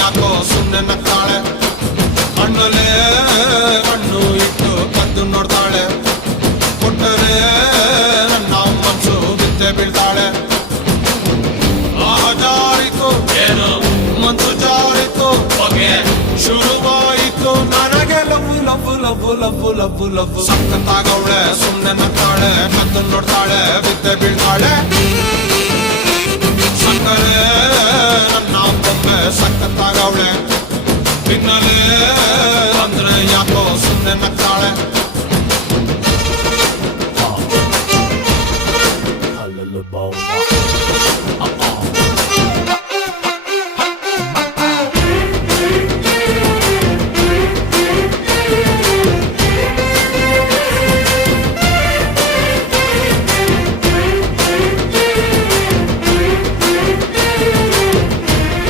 ಯಾಕೋ ಸುಮ್ಮನೆ ನಗ್ತಾಳೆ. ಕಣ್ಣಲ್ಲೇ ಕಣ್ಣು ಇಟ್ಟು ಕದ್ದು ನೋಡ್ತಾಳೆ. ಕೊಟ್ಟರೆ ನನ್ನ ಮನಸ್ಸು ಬಿದ್ದೆ ಬೀಳ್ತಾಳೆ. ಜಾರಿತು ಏನು ಮನ್ಸು ಜಾರಿತು ಹೊಗೆ ಶುರುವಾಯಿತು ನನಗೆ love love love love love love. ಸಕ್ಕತ್ತಾಗವಳೆ ಸುಮ್ಮನೆ ನಗ್ತಾಳೆ, ಕದ್ದು ನೋಡ್ತಾಳೆ, ಬಿದ್ದೆ ಬೀಳ್ತಾಳೆ. ಸಕ್ಕರೆ